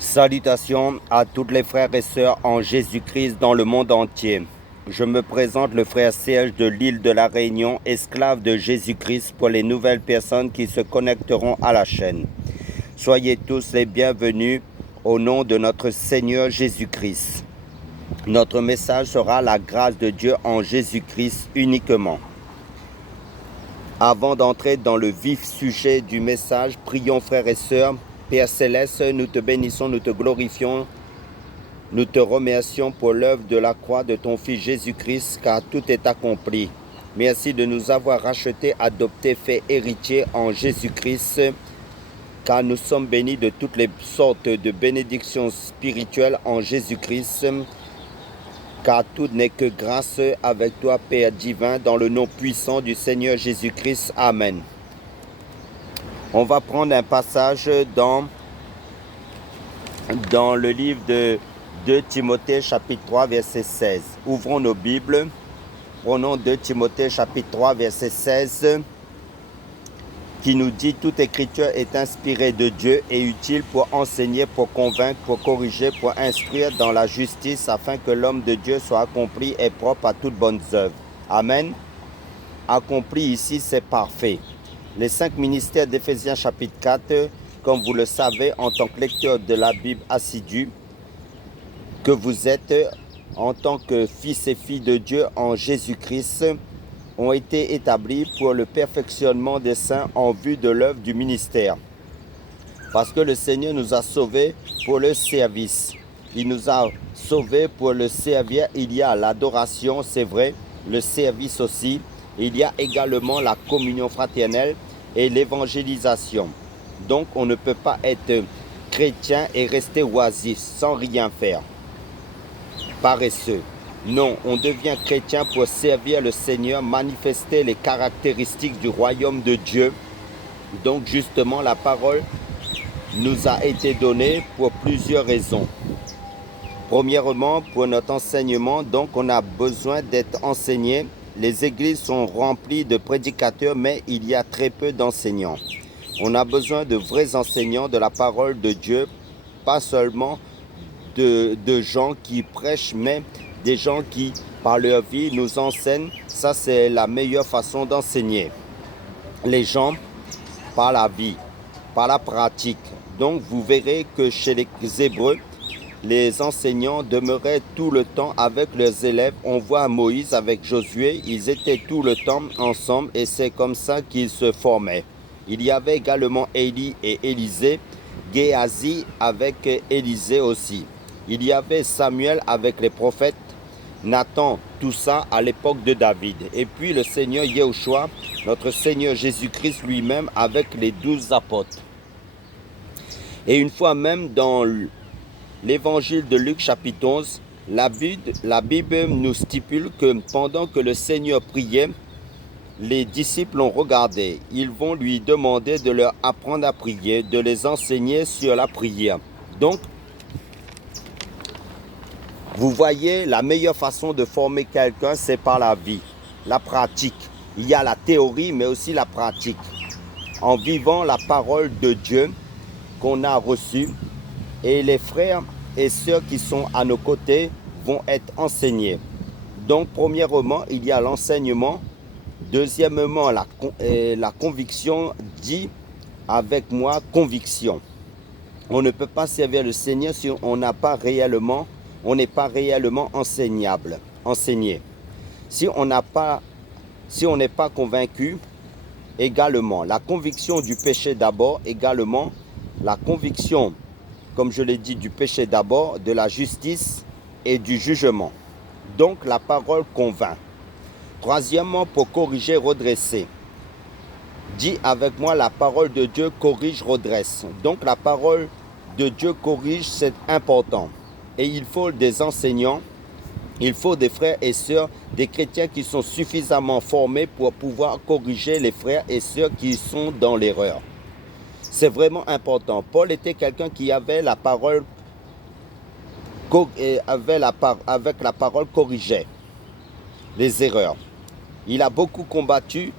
Salutations à tous les frères et sœurs en Jésus-Christ dans le monde entier. Je me présente le frère Serge de l'île de la Réunion, esclave de Jésus-Christ pour les nouvelles personnes qui se connecteront à la chaîne. Soyez tous les bienvenus au nom de notre Seigneur Jésus-Christ. Notre message sera la grâce de Dieu en Jésus-Christ uniquement. Avant d'entrer dans le vif sujet du message, prions frères et sœurs. Père Céleste, nous te bénissons, nous te glorifions, nous te remercions pour l'œuvre de la croix de ton Fils Jésus-Christ, car tout est accompli. Merci de nous avoir rachetés, adoptés, faits héritiers en Jésus-Christ, car nous sommes bénis de toutes les sortes de bénédictions spirituelles en Jésus-Christ, car tout n'est que grâce avec toi, Père divin, dans le nom puissant du Seigneur Jésus-Christ. Amen. On va prendre un passage dans le livre de 2 Timothée chapitre 3 verset 16. Ouvrons nos Bibles. Prenons 2 Timothée chapitre 3 verset 16 qui nous dit: toute écriture est inspirée de Dieu et utile pour enseigner, pour convaincre, pour corriger, pour instruire dans la justice, afin que l'homme de Dieu soit accompli et propre à toutes bonnes œuvres. Amen. Accompli ici, c'est parfait. Les 5 ministères d'Éphésiens chapitre 4, comme vous le savez, en tant que lecteur de la Bible assidu, que vous êtes en tant que fils et filles de Dieu en Jésus-Christ, ont été établis pour le perfectionnement des saints en vue de l'œuvre du ministère. Parce que le Seigneur nous a sauvés pour le service. Il nous a sauvés pour le servir. Il y a l'adoration, c'est vrai, le service aussi. Il y a également la communion fraternelle et l'évangélisation. Donc on ne peut pas être chrétien et rester oisif sans rien faire. Paresseux. Non, on devient chrétien pour servir le Seigneur, manifester les caractéristiques du royaume de Dieu. Donc justement, la parole nous a été donnée pour plusieurs raisons. Premièrement, pour notre enseignement, donc on a besoin d'être enseigné. Les églises sont remplies de prédicateurs, mais il y a très peu d'enseignants. On a besoin de vrais enseignants de la parole de Dieu, pas seulement de gens qui prêchent, mais des gens qui, par leur vie, nous enseignent. Ça, c'est la meilleure façon d'enseigner les gens, par la vie, par la pratique. Donc, vous verrez que chez les Hébreux, les enseignants demeuraient tout le temps avec leurs élèves. On voit Moïse avec Josué, ils étaient tout le temps ensemble et c'est comme ça qu'ils se formaient. Il y avait également Élie et Élisée, Géasi avec Élisée aussi. Il y avait Samuel avec les prophètes, Nathan, tout ça à l'époque de David. Et puis le Seigneur Yahushua, notre Seigneur Jésus-Christ lui-même avec les 12 apôtres. Et une fois même dans l'évangile de Luc chapitre 11, la Bible nous stipule que pendant que le Seigneur priait, les disciples l'ont regardé. Ils vont lui demander de leur apprendre à prier, de les enseigner sur la prière. Donc, vous voyez, la meilleure façon de former quelqu'un, c'est par la vie, la pratique. Il y a la théorie, mais aussi la pratique. En vivant la parole de Dieu qu'on a reçue, et les frères et sœurs qui sont à nos côtés vont être enseignés. Donc, premièrement, il y a l'enseignement. Deuxièmement, la conviction. Dit avec moi, conviction. On ne peut pas servir le Seigneur si on n'est pas réellement enseigné. Si on n'est pas convaincu, également. La conviction du péché d'abord, également. La conviction, comme je l'ai dit, du péché d'abord, de la justice et du jugement. Donc la parole convainc. Troisièmement, pour corriger, redresser. Dis avec moi, la parole de Dieu corrige, redresse. Donc la parole de Dieu corrige, c'est important. Et il faut des enseignants, il faut des frères et sœurs, des chrétiens qui sont suffisamment formés pour pouvoir corriger les frères et sœurs qui sont dans l'erreur. C'est vraiment important. Paul était quelqu'un qui avait la parole, avec la parole corrigeait les erreurs. Il a beaucoup combattu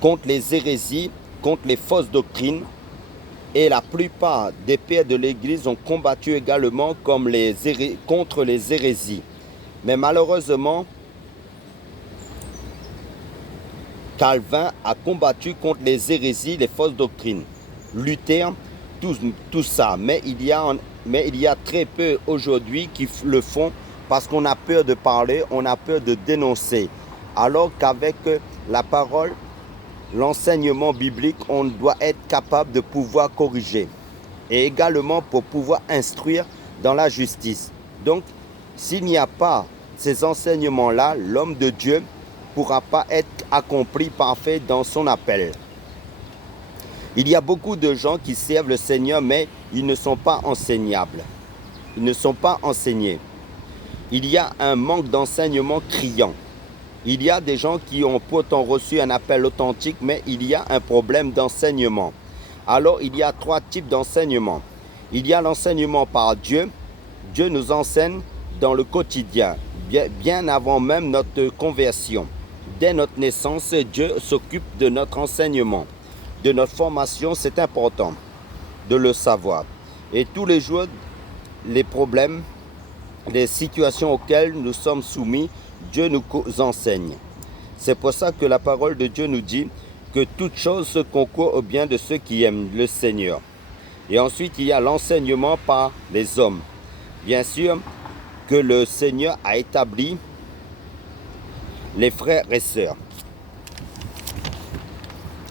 contre les hérésies, contre les fausses doctrines. Et la plupart des pères de l'Église ont combattu également contre les hérésies. Mais malheureusement, Calvin a combattu contre les hérésies, les fausses doctrines. Luther, tout ça. Mais il y a très peu aujourd'hui qui le font parce qu'on a peur de parler, on a peur de dénoncer. Alors qu'avec la parole, l'enseignement biblique, on doit être capable de pouvoir corriger. Et également pour pouvoir instruire dans la justice. Donc, s'il n'y a pas ces enseignements-là, l'homme de Dieu ne pourra pas être accompli parfait dans son appel. Il y a beaucoup de gens qui servent le Seigneur, mais ils ne sont pas enseignables. Ils ne sont pas enseignés. Il y a un manque d'enseignement criant. Il y a des gens qui ont pourtant reçu un appel authentique, mais il y a un problème d'enseignement. Alors, il y a 3 types d'enseignement. Il y a l'enseignement par Dieu. Dieu nous enseigne dans le quotidien, bien avant même notre conversion. Dès notre naissance, Dieu s'occupe de notre enseignement, de notre formation. C'est important de le savoir. Et tous les jours, les problèmes, les situations auxquelles nous sommes soumis, Dieu nous enseigne. C'est pour ça que la parole de Dieu nous dit que toute chose se concourt au bien de ceux qui aiment le Seigneur. Et ensuite, il y a l'enseignement par les hommes. Bien sûr que le Seigneur a établi les frères et sœurs.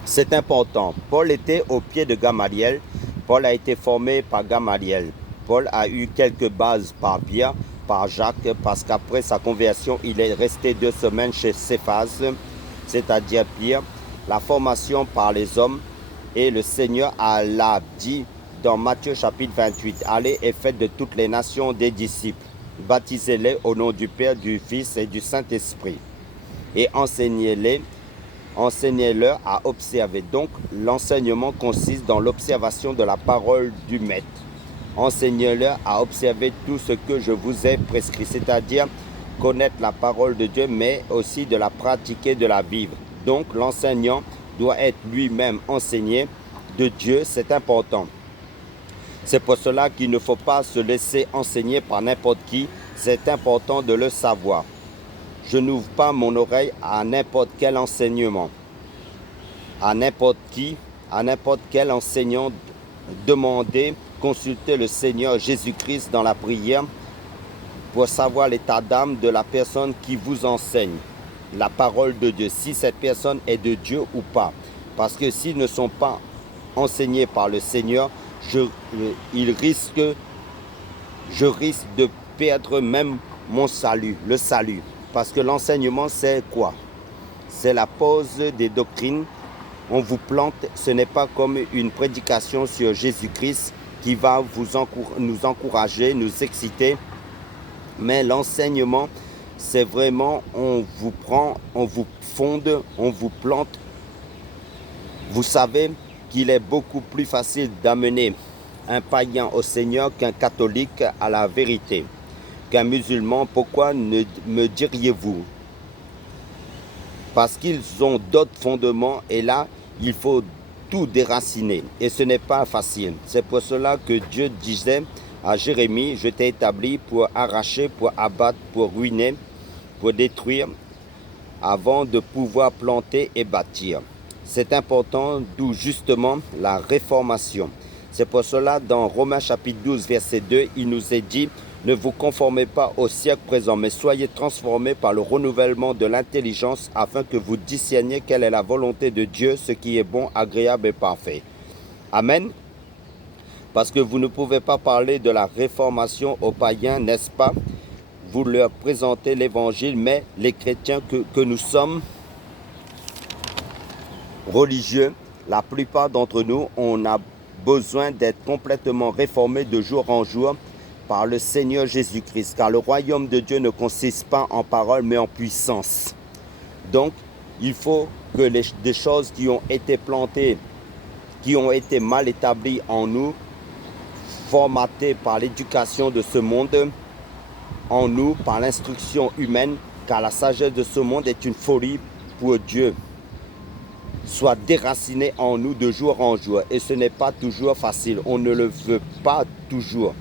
C'est important. Paul était au pied de Gamaliel. Paul a été formé par Gamaliel. Paul a eu quelques bases par Pierre, par Jacques, parce qu'après sa conversion, il est resté 2 semaines chez Céphas, c'est-à-dire Pierre. La formation par les hommes, et le Seigneur l'a dit dans Matthieu chapitre 28. Allez et faites de toutes les nations des disciples. Baptisez-les au nom du Père, du Fils et du Saint-Esprit. Et enseignez-leur à observer. Donc, l'enseignement consiste dans l'observation de la parole du Maître. Enseignez-leur à observer tout ce que je vous ai prescrit, c'est-à-dire connaître la parole de Dieu, mais aussi de la pratiquer, de la vivre. Donc, l'enseignant doit être lui-même enseigné de Dieu, c'est important. C'est pour cela qu'il ne faut pas se laisser enseigner par n'importe qui, c'est important de le savoir. Je n'ouvre pas mon oreille à n'importe quel enseignement, à n'importe qui, à n'importe quel enseignant. Demandez, consultez le Seigneur Jésus-Christ dans la prière pour savoir l'état d'âme de la personne qui vous enseigne la parole de Dieu, si cette personne est de Dieu ou pas. Parce que s'ils ne sont pas enseignés par le Seigneur, je risque de perdre même mon salut, le salut. Parce que l'enseignement, c'est quoi? C'est la pose des doctrines. On vous plante, ce n'est pas comme une prédication sur Jésus-Christ qui va nous encourager, nous exciter. Mais l'enseignement, c'est vraiment, on vous prend, on vous fonde, on vous plante. Vous savez qu'il est beaucoup plus facile d'amener un païen au Seigneur qu'un catholique à la vérité. Qu'un musulman, pourquoi me diriez-vous? Parce qu'ils ont d'autres fondements et là, il faut tout déraciner. Et ce n'est pas facile. C'est pour cela que Dieu disait à Jérémie, je t'ai établi pour arracher, pour abattre, pour ruiner, pour détruire, avant de pouvoir planter et bâtir. C'est important, d'où justement la réformation. C'est pour cela, dans Romains chapitre 12, verset 2, il nous est dit, ne vous conformez pas au siècle présent, mais soyez transformés par le renouvellement de l'intelligence afin que vous discerniez quelle est la volonté de Dieu, ce qui est bon, agréable et parfait. Amen. Parce que vous ne pouvez pas parler de la réformation aux païens, n'est-ce pas? Vous leur présentez l'évangile, mais les chrétiens que nous sommes religieux, la plupart d'entre nous, on a besoin d'être complètement réformés de jour en jour par le Seigneur Jésus-Christ, car le royaume de Dieu ne consiste pas en parole, mais en puissance. Donc, il faut que des choses qui ont été plantées, qui ont été mal établies en nous, formatées par l'éducation de ce monde, en nous, par l'instruction humaine, car la sagesse de ce monde est une folie pour Dieu. soit déraciné en nous de jour en jour. Et ce n'est pas toujours facile. On ne le veut pas toujours.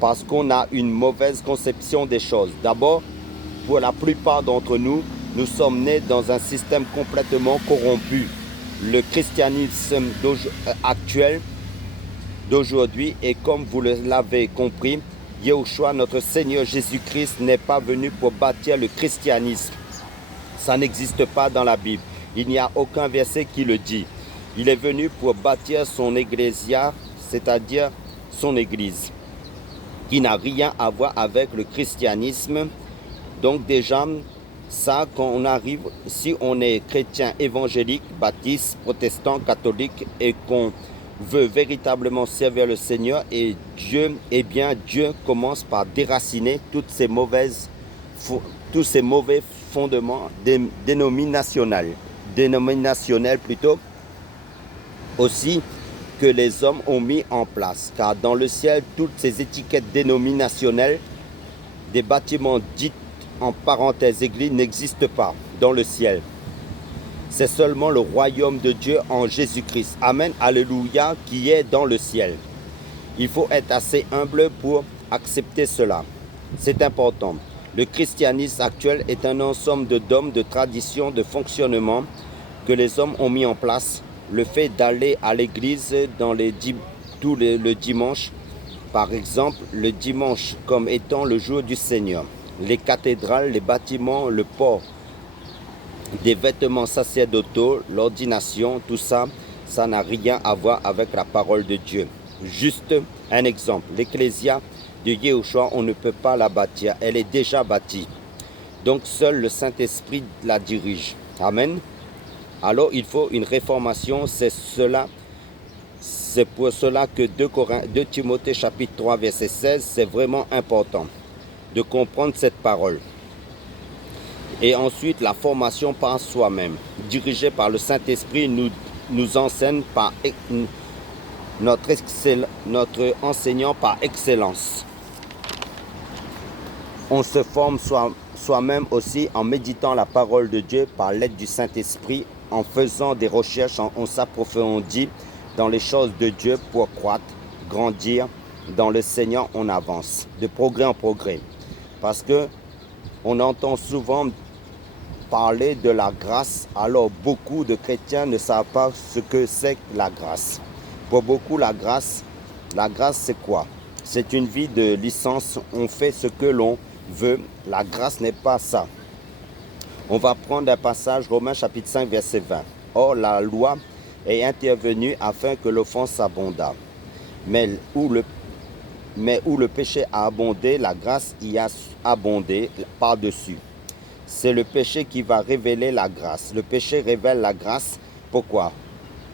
Parce qu'on a une mauvaise conception des choses. D'abord, pour la plupart d'entre nous, nous sommes nés dans un système complètement corrompu. Le christianisme actuel d'aujourd'hui, et comme vous l'avez compris, Yahushua, notre Seigneur Jésus-Christ, n'est pas venu pour bâtir le christianisme. Ça n'existe pas dans la Bible. Il n'y a aucun verset qui le dit. Il est venu pour bâtir son ecclésia, c'est-à-dire son église, qui n'a rien à voir avec le christianisme. Donc déjà, ça, quand on arrive, si on est chrétien évangélique, baptiste, protestant, catholique, et qu'on veut véritablement servir le Seigneur et Dieu, eh bien Dieu commence par déraciner tous ces mauvais fondements dénominationnels plutôt, aussi que les hommes ont mis en place. Car dans le ciel, toutes ces étiquettes dénominationnelles des bâtiments dits en parenthèse église n'existent pas dans le ciel. C'est seulement le royaume de Dieu en Jésus-Christ. Amen, alléluia, qui est dans le ciel. Il faut être assez humble pour accepter cela. C'est important. Le christianisme actuel est un ensemble de dogmes, de traditions, de fonctionnements que les hommes ont mis en place. Le fait d'aller à l'église le dimanche, par exemple, le dimanche comme étant le jour du Seigneur. Les cathédrales, les bâtiments, le port des vêtements sacerdotaux, l'ordination, tout ça, ça n'a rien à voir avec la parole de Dieu. Juste un exemple, l'ecclésia de Yahushua, on ne peut pas la bâtir, elle est déjà bâtie. Donc seul le Saint-Esprit la dirige. Amen. Alors il faut une réformation, c'est pour cela que 2 Timothée chapitre 3 verset 16, c'est vraiment important de comprendre cette parole. Et ensuite, la formation par soi-même, dirigée par le Saint-Esprit, nous enseigne par notre enseignant par excellence. On se forme soi-même aussi en méditant la parole de Dieu par l'aide du Saint-Esprit, en faisant des recherches, on s'approfondit dans les choses de Dieu pour croître, grandir. Dans le Seigneur, on avance, de progrès en progrès. Parce que on entend souvent parler de la grâce, alors beaucoup de chrétiens ne savent pas ce que c'est la grâce. Pour beaucoup, la grâce c'est quoi? C'est une vie de licence, on fait ce que l'on veut. La grâce n'est pas ça. On va prendre un passage, Romains chapitre 5, verset 20. Or, la loi est intervenue afin que l'offense abondât. Mais où le péché a abondé, la grâce y a abondé par-dessus. C'est le péché qui va révéler la grâce. Le péché révèle la grâce. Pourquoi?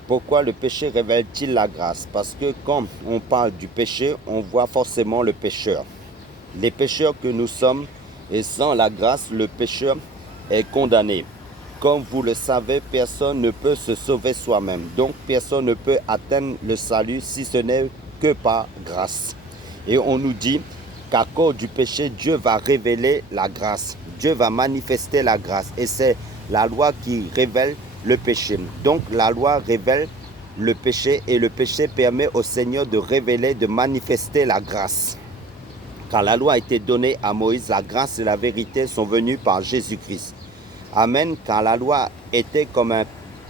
Pourquoi le péché révèle-t-il la grâce? Parce que quand on parle du péché, on voit forcément le pécheur. Les pécheurs que nous sommes, et sans la grâce, le pécheur est condamné. Comme vous le savez, personne ne peut se sauver soi-même. Donc personne ne peut atteindre le salut si ce n'est que par grâce. Et on nous dit qu'à cause du péché, Dieu va révéler la grâce. Dieu va manifester la grâce. Et c'est la loi qui révèle le péché. Donc la loi révèle le péché et le péché permet au Seigneur de révéler, de manifester la grâce. Car la loi a été donnée à Moïse, la grâce et la vérité sont venues par Jésus-Christ. Amen. Car la loi était comme un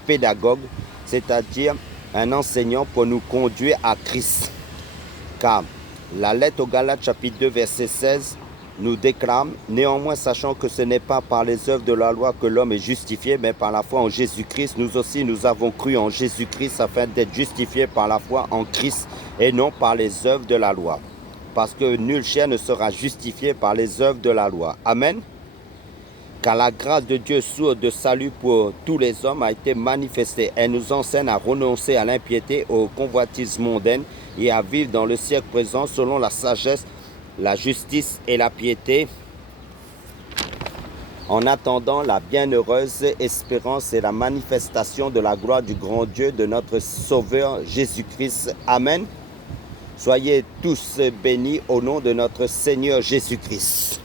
pédagogue, c'est-à-dire un enseignant pour nous conduire à Christ. Car la lettre aux Galates chapitre 2 verset 16 nous déclare, néanmoins sachant que ce n'est pas par les œuvres de la loi que l'homme est justifié, mais par la foi en Jésus-Christ. Nous aussi, nous avons cru en Jésus-Christ afin d'être justifiés par la foi en Christ et non par les œuvres de la loi. Parce que nul chair ne sera justifié par les œuvres de la loi. Amen. Car la grâce de Dieu source de salut pour tous les hommes a été manifestée. Elle nous enseigne à renoncer à l'impiété, aux convoitises mondaines et à vivre dans le siècle présent selon la sagesse, la justice et la piété, en attendant la bienheureuse espérance et la manifestation de la gloire du grand Dieu, de notre Sauveur Jésus-Christ. Amen. Soyez tous bénis au nom de notre Seigneur Jésus-Christ.